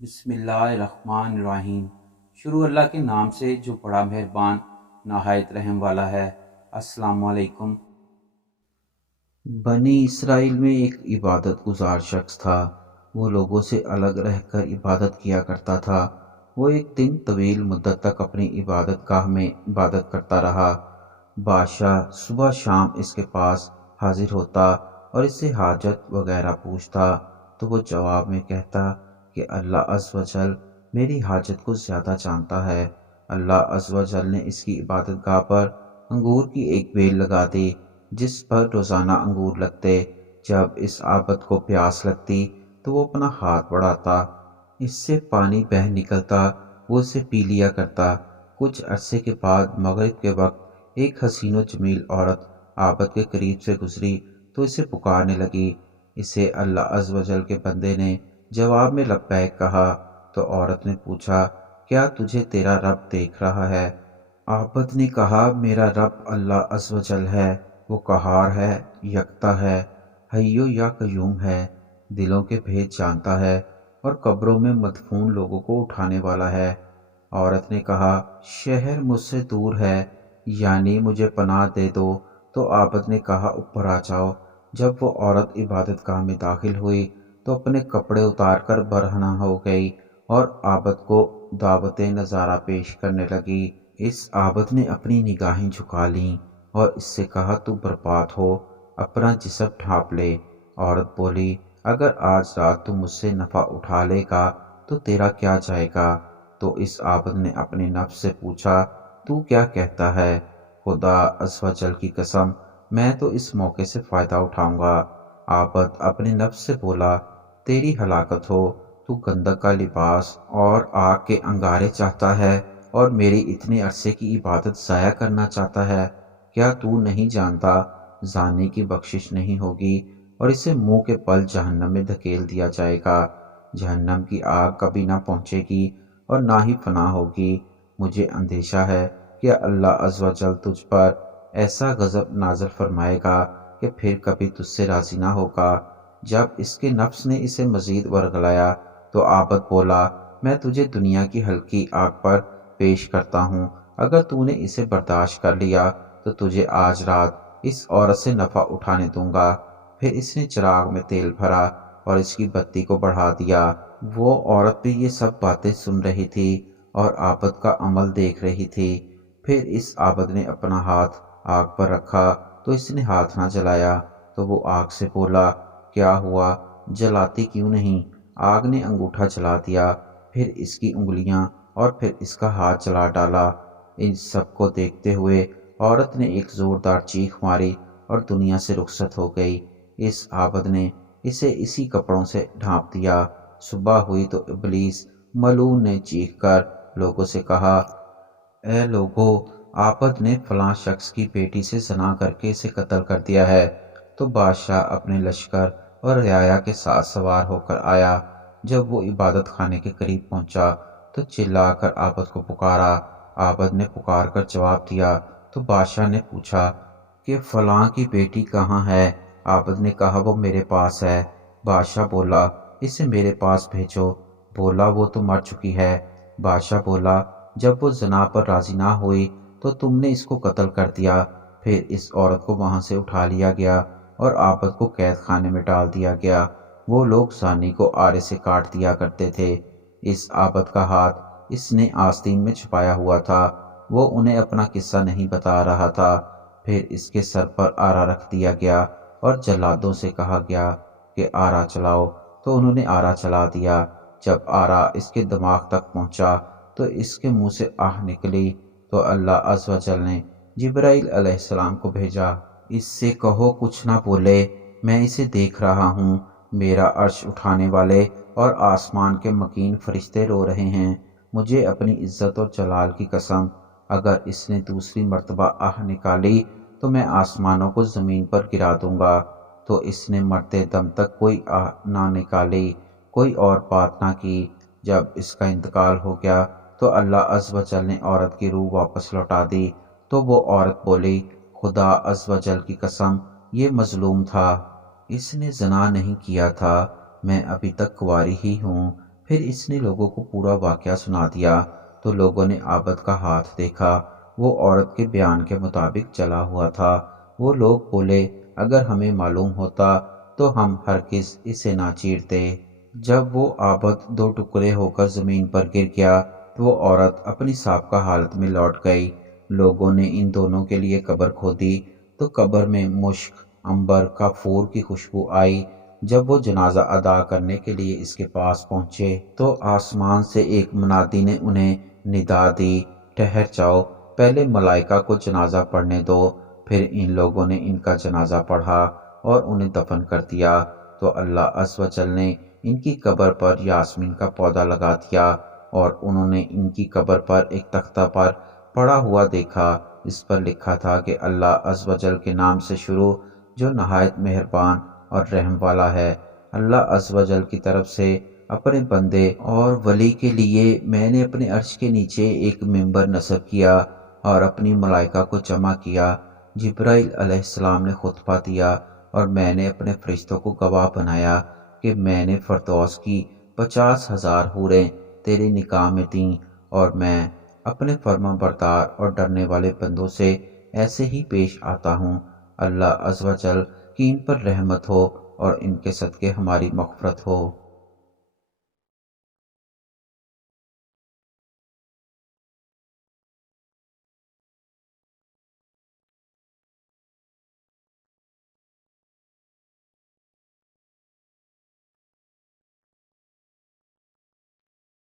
بسم اللہ الرحمن الرحیم۔ شروع اللہ کے نام سے جو بڑا مہربان نہایت رحم والا ہے۔ السلام علیکم۔ بنی اسرائیل میں ایک عبادت گزار شخص تھا۔ وہ لوگوں سے الگ رہ کر عبادت کیا کرتا تھا۔ وہ ایک دن طویل مدت تک اپنی عبادت گاہ میں عبادت کرتا رہا۔ بادشاہ صبح شام اس کے پاس حاضر ہوتا اور اس سے حاجت وغیرہ پوچھتا تو وہ جواب میں کہتا کہ اللہ عز و جل میری حاجت کو زیادہ جانتا ہے۔ اللہ عز و جل نے اس کی عبادت گاہ پر انگور کی ایک بیل لگا دی جس پر روزانہ انگور لگتے۔ جب اس عابد کو پیاس لگتی تو وہ اپنا ہاتھ بڑھاتا، اس سے پانی بہہ نکلتا، وہ اسے پی لیا کرتا۔ کچھ عرصے کے بعد مغرب کے وقت ایک حسین و جمیل عورت عابد کے قریب سے گزری تو اسے پکارنے لگی۔ اسے اللہ عز و جل کے بندے نے جواب میں لبیک کہا تو عورت نے پوچھا، کیا تجھے تیرا رب دیکھ رہا ہے؟ عابد نے کہا، میرا رب اللہ عز و جل ہے، وہ قہار ہے، یکتا ہے، حی و یا قیوم ہے، دلوں کے بھید جانتا ہے اور قبروں میں مدفون لوگوں کو اٹھانے والا ہے۔ عورت نے کہا، شہر مجھ سے دور ہے، یعنی مجھے پناہ دے دو۔ تو عابد نے کہا، اوپر آ جاؤ۔ جب وہ عورت عبادت گاہ میں داخل ہوئی تو اپنے کپڑے اتار کر برہنہ ہو گئی اور عابد کو دعوت نظارہ پیش کرنے لگی۔ اس عابد نے اپنی نگاہیں جھکا لیں اور اس سے کہا، تو برباد ہو، اپنا جسم ڈھانپ لے۔ عورت بولی، اگر آج رات تو مجھ سے نفع اٹھا لے گا تو تیرا کیا جائے گا؟ تو اس عابد نے اپنے نفس سے پوچھا، تو کیا کہتا ہے؟ خدا عز و جل کی قسم، میں تو اس موقع سے فائدہ اٹھاؤں گا۔ عابد اپنے نفس سے بولا، تیری ہلاکت ہو، تو گندک کا لباس اور آگ کے انگارے چاہتا ہے اور میری اتنے عرصے کی عبادت ضائع کرنا چاہتا ہے۔ کیا تو نہیں جانتا زانی کی بخشش نہیں ہوگی اور اسے منہ کے بل جہنم میں دھکیل دیا جائے گا۔ جہنم کی آگ کبھی نہ پہنچے گی اور نہ ہی فنا ہوگی۔ مجھے اندیشہ ہے کہ اللہ عز و جل تجھ پر ایسا غضب نازل فرمائے گا کہ پھر کبھی تجھ سے راضی نہ ہوگا۔ جب اس کے نفس نے اسے مزید ورغلایا تو عابد بولا، میں تجھے دنیا کی ہلکی آگ پر پیش کرتا ہوں، اگر تو نے اسے برداشت کر لیا تو تجھے آج رات اس عورت سے نفع اٹھانے دوں گا۔ پھر اس نے چراغ میں تیل بھرا اور اس کی بتی کو بڑھا دیا۔ وہ عورت بھی یہ سب باتیں سن رہی تھی اور عابد کا عمل دیکھ رہی تھی۔ پھر اس عابد نے اپنا ہاتھ آگ پر رکھا تو اس نے ہاتھ نہ جلایا تو وہ آگ سے بولا، کیا ہوا، جلاتی کیوں نہیں؟ آگ نے انگوٹھا جلا دیا، پھر اس کی انگلیاں اور پھر اس کا ہاتھ جلا ڈالا۔ ان سب کو دیکھتے ہوئے عورت نے ایک زوردار چیخ ماری اور دنیا سے رخصت ہو گئی۔ اس عابد نے اسے اسی کپڑوں سے ڈھانپ دیا۔ صبح ہوئی تو ابلیس ملعون نے چیخ کر لوگوں سے کہا، اے لوگو، عابد نے فلاں شخص کی بیٹی سے زنا کر کے اسے قتل کر دیا ہے۔ تو بادشاہ اپنے لشکر اور رعایا کے ساتھ سوار ہو کر آیا۔ جب وہ عبادت خانے کے قریب پہنچا تو چلا کر عابد کو پکارا۔ عابد نے پکار کر جواب دیا تو بادشاہ نے پوچھا کہ فلاں کی بیٹی کہاں ہے؟ عابد نے کہا، وہ میرے پاس ہے۔ بادشاہ بولا، اسے میرے پاس بھیجو۔ بولا، وہ تو مر چکی ہے۔ بادشاہ بولا، جب وہ زنا پر راضی نہ ہوئی تو تم نے اس کو قتل کر دیا۔ پھر اس عورت کو وہاں سے اٹھا لیا گیا اور عابد کو قید خانے میں ڈال دیا گیا۔ وہ لوگ زانی کو آرے سے کاٹ دیا کرتے تھے۔ اس عابد کا ہاتھ اس نے آستین میں چھپایا ہوا تھا، وہ انہیں اپنا قصہ نہیں بتا رہا تھا۔ پھر اس کے سر پر آرا رکھ دیا گیا اور جلادوں سے کہا گیا کہ آرا چلاؤ، تو انہوں نے آرا چلا دیا۔ جب آرا اس کے دماغ تک پہنچا تو اس کے منہ سے آہ نکلی تو اللہ عز و جل نے جبرائیل علیہ السلام کو بھیجا، اس سے کہو کچھ نہ بولے، میں اسے دیکھ رہا ہوں۔ میرا عرش اٹھانے والے اور آسمان کے مکین فرشتے رو رہے ہیں۔ مجھے اپنی عزت اور جلال کی قسم، اگر اس نے دوسری مرتبہ آہ نکالی تو میں آسمانوں کو زمین پر گرا دوں گا۔ تو اس نے مرتے دم تک کوئی آہ نہ نکالی، کوئی اور بات نہ کی۔ جب اس کا انتقال ہو گیا تو اللہ عز و جل نے عورت کی روح واپس لوٹا دی۔ تو وہ عورت بولی، خدا عز و جل کی قسم، یہ مظلوم تھا، اس نے زنا نہیں کیا تھا، میں ابھی تک کنواری ہی ہوں۔ پھر اس نے لوگوں کو پورا واقعہ سنا دیا تو لوگوں نے عابد کا ہاتھ دیکھا، وہ عورت کے بیان کے مطابق جلا ہوا تھا۔ وہ لوگ بولے اگر ہمیں معلوم ہوتا تو ہم ہرگز اسے نہ چیرتے۔ جب وہ عابد دو ٹکڑے ہو کر زمین پر گر گیا تو وہ عورت اپنی سابقہ حالت میں لوٹ گئی۔ لوگوں نے ان دونوں کے لیے قبر کھودی تو قبر میں مشک، عنبر، کافور کی خوشبو آئی۔ جب وہ جنازہ ادا کرنے کے لیے اس کے پاس پہنچے تو آسمان سے ایک منادی نے انہیں ندا دی، ٹھہر جاؤ، پہلے ملائکہ کو جنازہ پڑھنے دو۔ پھر ان لوگوں نے ان کا جنازہ پڑھا اور انہیں دفن کر دیا تو اللہ عز و جل نے ان کی قبر پر یاسمین کا پودا لگا دیا، اور انہوں نے ان کی قبر پر ایک تختہ پر پڑا ہوا دیکھا، اس پر لکھا تھا کہ اللہ عز و جل کے نام سے شروع جو نہایت مہربان اور رحم والا ہے۔ اللہ عز و جل کی طرف سے اپنے بندے اور ولی کے لیے میں نے اپنے عرش کے نیچے ایک ممبر نصب کیا اور اپنی ملائکہ کو جمع کیا۔ جبرائیل علیہ السلام نے خطبہ دیا اور میں نے اپنے فرشتوں کو گواہ بنایا کہ میں نے فردوس کی 50,000 حوریں تیرے نکاح میں دیں، اور میں اپنے فرما بردار اور ڈرنے والے بندوں سے ایسے ہی پیش آتا ہوں۔ اللہ عز و جل کی ان پر رحمت ہو اور ان کے صدقے ہماری مغفرت ہو۔